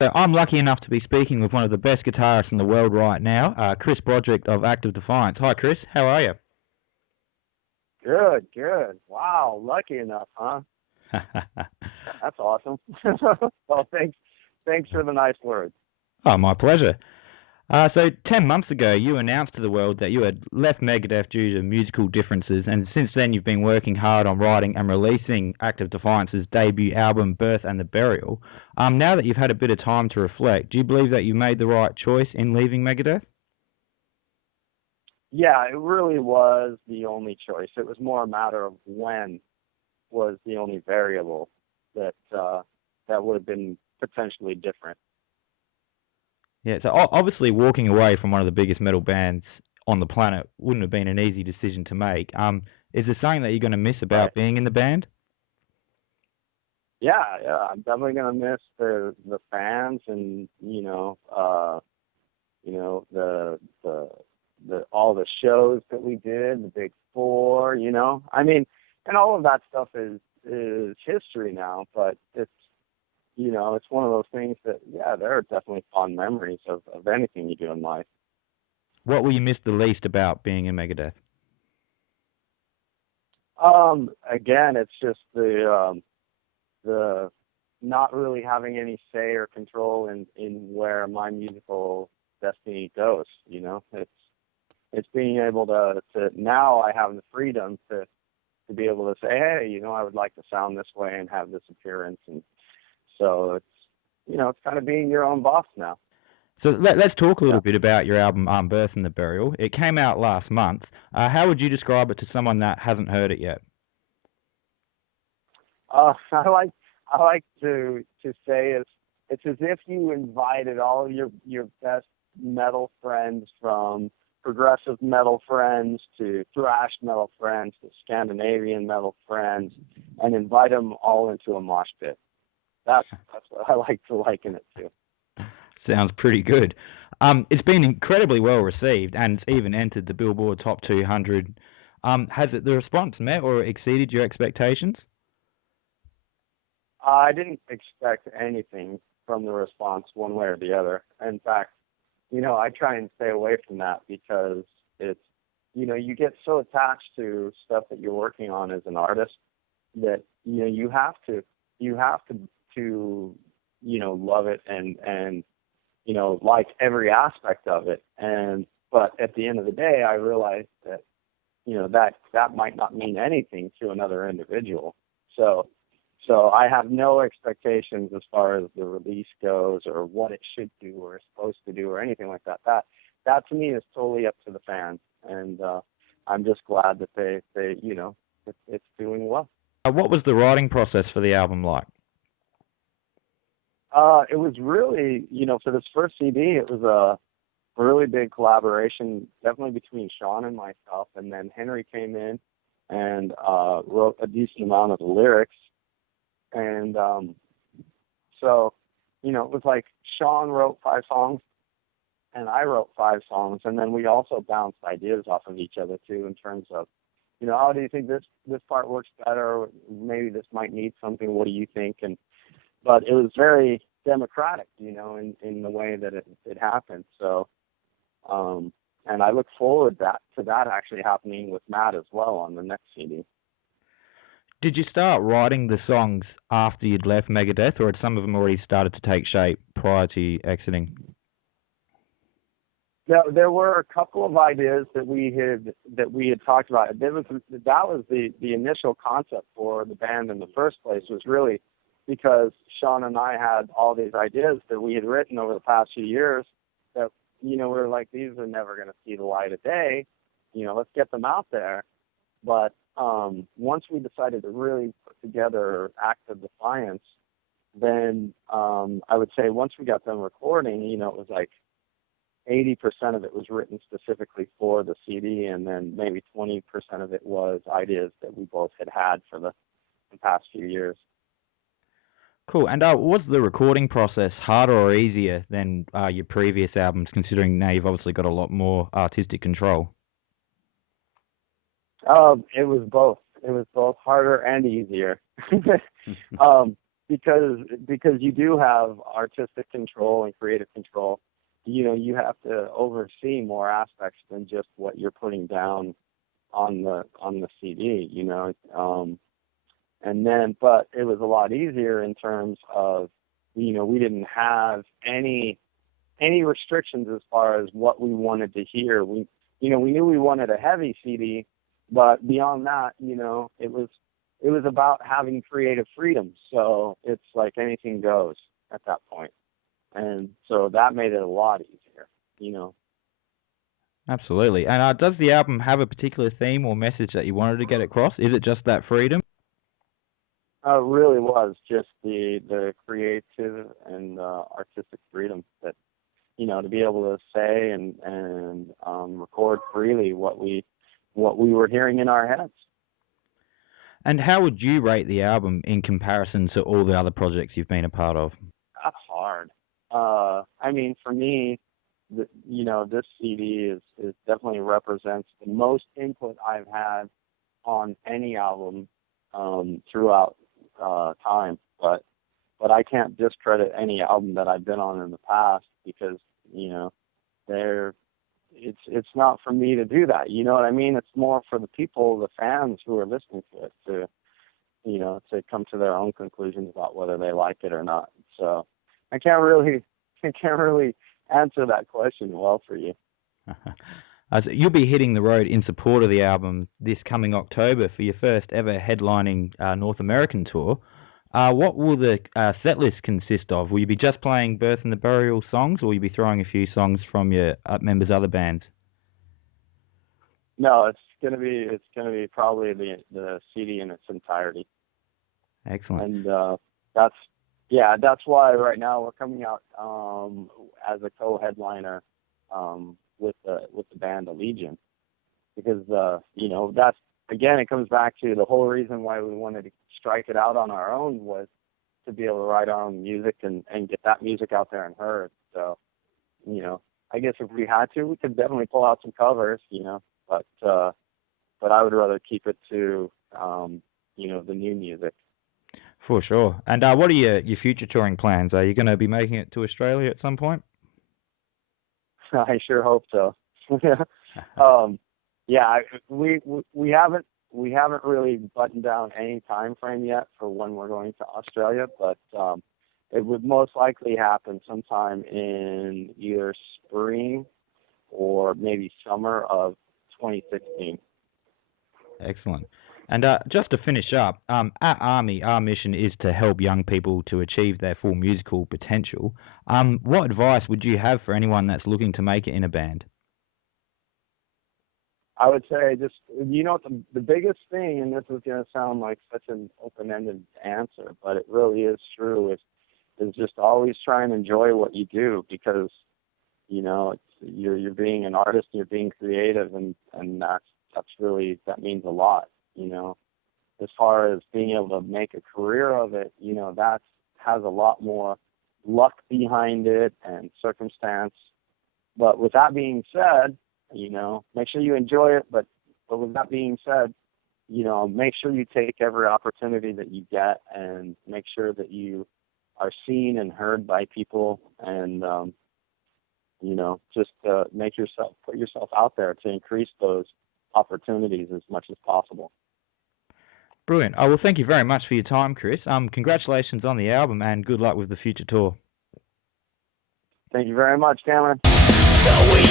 So I'm lucky enough to be speaking with one of the best guitarists in the world right now, Chris Broderick of Act of Defiance. Hi, Chris. How are you? Good, good. Wow, lucky enough, huh? That's awesome. Well, thanks for the nice words. Oh, my pleasure. So 10 months ago, you announced to the world that you had left Megadeth due to musical differences, and since then you've been working hard on writing and releasing Act of Defiance's debut album, Birth and the Burial. Now that you've had a bit of time to reflect, do you believe that you made the right choice in leaving Megadeth? Yeah, it really was the only choice. It was more a matter of when was the only variable that would have been potentially different. Yeah, so obviously walking away from one of the biggest metal bands on the planet wouldn't have been an easy decision to make. Is there something that you're going to miss about being in the band? Yeah, I'm definitely going to miss the fans and the all the shows that we did, the Big Four. I mean, and all of that stuff is history now, but it's one of those things that, yeah, there are definitely fond memories of anything you do in life. What will you miss the least about being in Megadeth? Again, it's just the not really having any say or control in where my musical destiny goes. It's being able to now I have the freedom to be able to say, hey, I would like to sound this way and have this appearance, and so it's kind of being your own boss now. So let's talk a little bit about your album, Birth and the Burial. It came out last month. How would you describe it to someone that hasn't heard it yet? I like to say it's as if you invited all of your best metal friends, from progressive metal friends to thrash metal friends to Scandinavian metal friends, and invite them all into a mosh pit. That's what I like to liken it to. Sounds pretty good. It's been incredibly well received, and it's even entered the Billboard Top 200. Has the response met or exceeded your expectations? I didn't expect anything from the response one way or the other. In fact, I try and stay away from that because it's, you get so attached to stuff that you're working on as an artist that, you have to love it and like every aspect of it. But at the end of the day, I realized that, that might not mean anything to another individual. So I have no expectations as far as the release goes or what it should do or is supposed to do or anything like that. That to me is totally up to the fans, and I'm just glad that they it's doing well. What was the writing process for the album like? It was really, for this first CD, it was a really big collaboration, definitely between Sean and myself, and then Henry came in and wrote a decent amount of the lyrics. And so, it was like Sean wrote 5 songs and I wrote 5 songs, and then we also bounced ideas off of each other too, in terms of, how do you think this part works better? Maybe this might need something. What do you think? But it was very democratic, in the way that it happened. So, and I look forward to that actually happening with Matt as well on the next CD. Did you start writing the songs after you'd left Megadeth, or had some of them already started to take shape prior to you exiting? There were a couple of ideas that we had talked about. That was the initial concept for the band in the first place, was really because Sean and I had all these ideas that we had written over the past few years that, we were like, these are never going to see the light of day. Let's get them out there. But once we decided to really put together Act of Defiance, then I would say once we got them recording, it was like 80% of it was written specifically for the CD, and then maybe 20% of it was ideas that we both had for the past few years. Cool. And was the recording process harder or easier than your previous albums, considering now you've obviously got a lot more artistic control? It was both. It was both harder and easier. because you do have artistic control and creative control. You have to oversee more aspects than just what you're putting down on the CD. But it was a lot easier in terms of, we didn't have any restrictions as far as what we wanted to hear. We knew we wanted a heavy CD, but beyond that, it was about having creative freedom. So it's like anything goes at that point. And so that made it a lot easier, Absolutely. And does the album have a particular theme or message that you wanted to get across? Is it just that freedom? It really was just the creative and artistic freedom that, to be able to say and record freely what we were hearing in our heads. And how would you rate the album in comparison to all the other projects you've been a part of? That's hard. For me, this CD is definitely represents the most input I've had on any album throughout time. But I can't discredit any album that I've been on in the past because it's not for me to do that. You know what I mean? It's more for the people, the fans who are listening to it to come to their own conclusions about whether they like it or not. So I can't really answer that question well for you. So you'll be hitting the road in support of the album this coming October for your first ever headlining North American tour. What will the set list consist of? Will you be just playing Birth and the Burial songs, or will you be throwing a few songs from your members' other bands? No, it's gonna be probably the CD in its entirety. Excellent. And that's why right now we're coming out as a co-headliner with the band Allegiant, because that's, again, it comes back to the whole reason why we wanted to strike it out on our own was to be able to write our own music and get that music out there and heard. So, I guess if we had to, we could definitely pull out some covers, but I would rather keep it to, the new music. For sure. And what are your future touring plans? Are you going to be making it to Australia at some point? I sure hope so. We haven't really buttoned down any time frame yet for when we're going to Australia, but it would most likely happen sometime in either spring or maybe summer of 2016. Excellent. And just to finish up, at ARMI, our mission is to help young people to achieve their full musical potential. What advice would you have for anyone that's looking to make it in a band? I would say just, the biggest thing, and this is going to sound like such an open-ended answer, but it really is true, is just always try and enjoy what you do, because, you're being an artist, you're being creative, and that means a lot. As far as being able to make a career of it, that has a lot more luck behind it and circumstance. But with that being said, make sure you enjoy it. But with that being said, make sure you take every opportunity that you get and make sure that you are seen and heard by people, and just put yourself out there to increase those opportunities as much as possible. Brilliant. Well, thank you very much for your time, Chris. Congratulations on the album and good luck with the future tour. Thank you very much, Cameron. So we